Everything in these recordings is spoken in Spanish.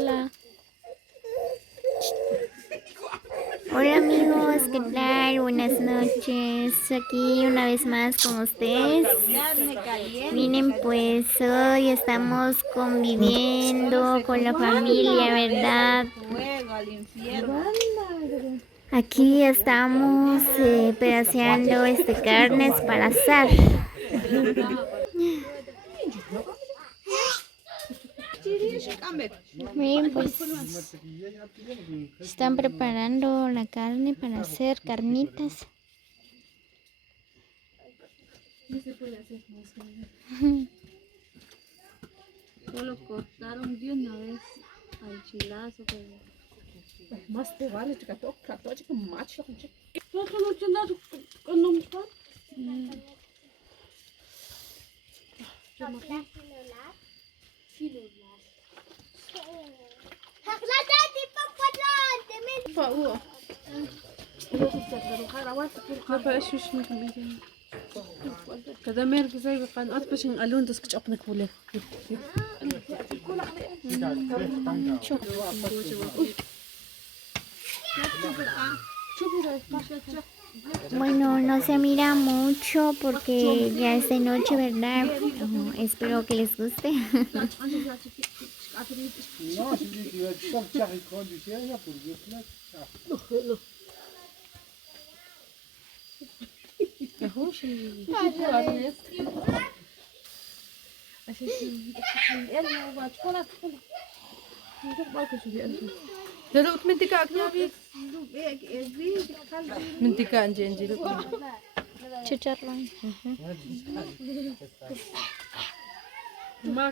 hola. Hola amigos, ¿qué tal? Buenas noches. Aquí una vez más con ustedes. Miren, pues hoy estamos conviviendo con la familia, ¿verdad? Aquí estamos pedaceando carnes para asar. Miren, pues están preparando la carne para hacer carnitas. Solo cortaron de una vez al chilazo. Más te vale, chica, todo plato, chica, macho, chica. Todo lo chilazo, con un pan. كذا ميرك زي بقناط باش نقلون دسك أبنك ولا Bueno, no se mira mucho porque ya es de noche, ¿verdad? Espero que les guste. دلوقتي منتكا أكنابي منتكا أنجي Chicharrón. ما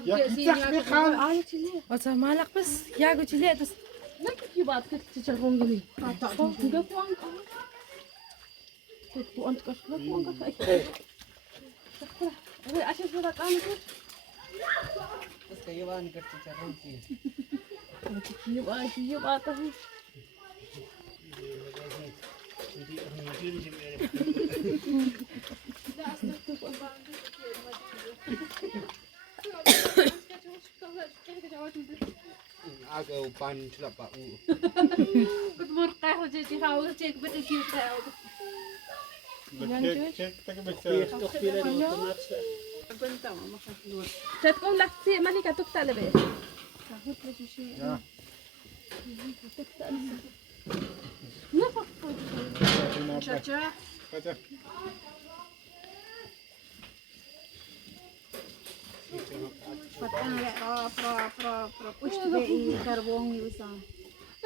مالك بس يا قلت لي بس لا كيف بعد كنت تشربون لي وانت كشفت وانت عشان كذا كانت بس كيوان كنت تشربون يبقى تهي Aku pan celap pak u. بتمرقه وجيتي حاول تيك بدك يقاعد تتقوم لك تي مالك تقتل به تشا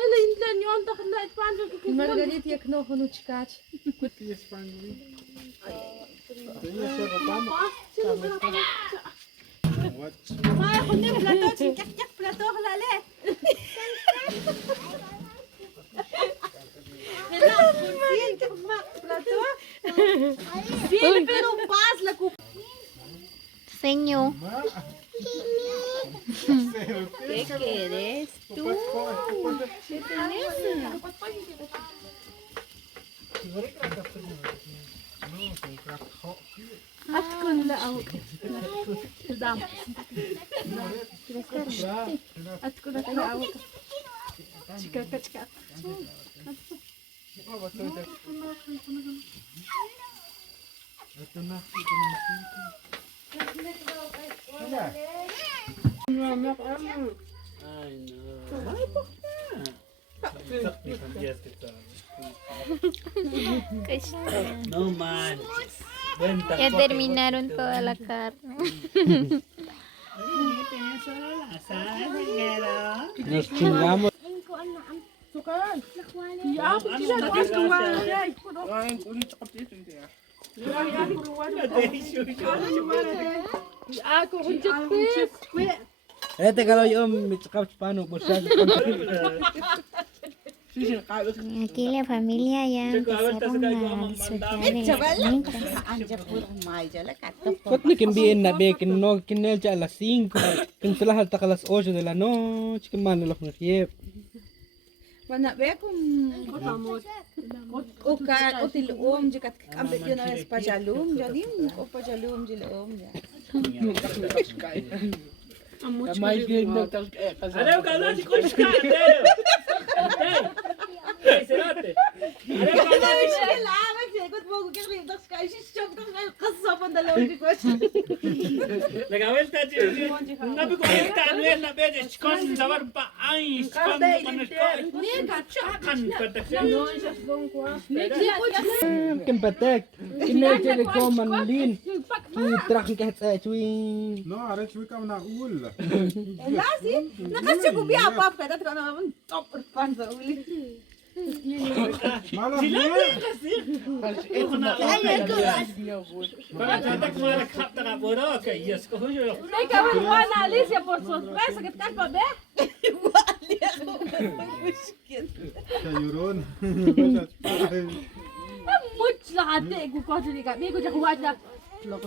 Ele ainda não anda lá de pano que Margarita e a que não no descate. ما يخلي بلاطو تشكك بلاطو خلاله لا كرسيين كما بلاطو سين pero paz la Señor. ¿Qué quieres tú? ¿Qué tenés? أتكن لا أو دام أتكن لا أو شكا كشكا No man. Ya terminaron toda la carne. Nos chingamos. Kalau yo me cakap pano bosan. Aquí la familia ya empezaron a disfrutar de las carnitas. Kot ni kimbiin na be no kinel ya a las 5. Kinsalah hasta a las 8 de la noche. Que man los ngiep. وانا بيكم وكان قتل الأم جت كم بدينا ناس بجالوم جديم وبجالوم جل الأم Michael no. Adeu, cabrón, si coisa, adeu. Ei, cerote. Adeu, legal, ele tá dizendo. Não me conecta, não é na vez, esconde, zavar pa ai, esconde, quando esconde. Chacan, Kempatek. Kinel ko manlin. Kitrak kahit sa chewing. No, are chui kam na ul. Malah Sila dia. din kasi. Ako na. Para tatak mo na kapta ka po ro, kay yes ko yo. Alicia por sorpresa que estás para ver. Sayuron. Mucho la gente que coge de amigo ya jugar.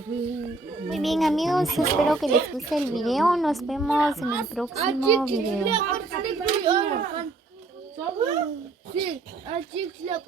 Muy bien amigos, espero que les guste el video. Nos vemos en el próximo video. Sí, a Chick le ha